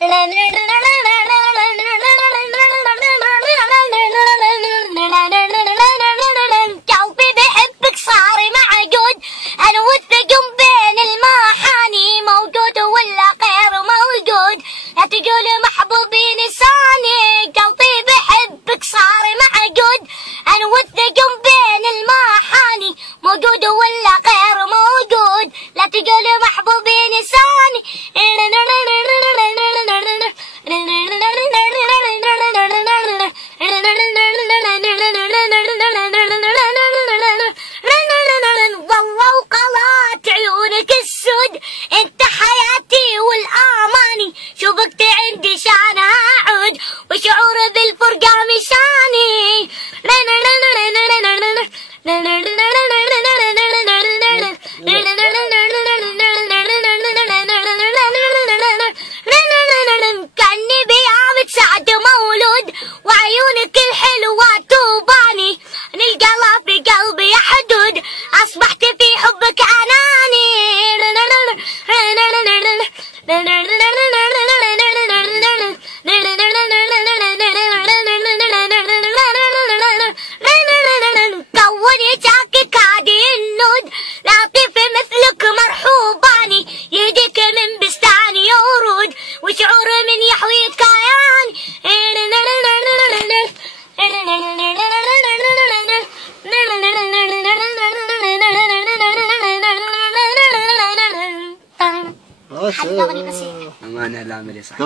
قلبي بحبك صار معقود، انا والثقم بين المحاني، موجود ولا غير موجود، لا تقول محبوبي لساني. قلبي بحبك صار معقود، انا والثقم بين المحاني، موجود ولا غير موجود، لا تقول محبوبي لساني. والله وقلات عيونك السود، انت حياتي والاماني، شوفك عندي شان اعود، وشعور بالفرقة مشاني. كأني بيامك سعد مولود، وعيونك الحلوة توباني، القلب في قلبي حدود، أصبحت في حبك أناني. كوني شاكك هادي النود، لطيف مثلك مرحوباني، يهديك من بستاني ورود، وشعور من يحوي كياني. ما انا لا اعمل صح.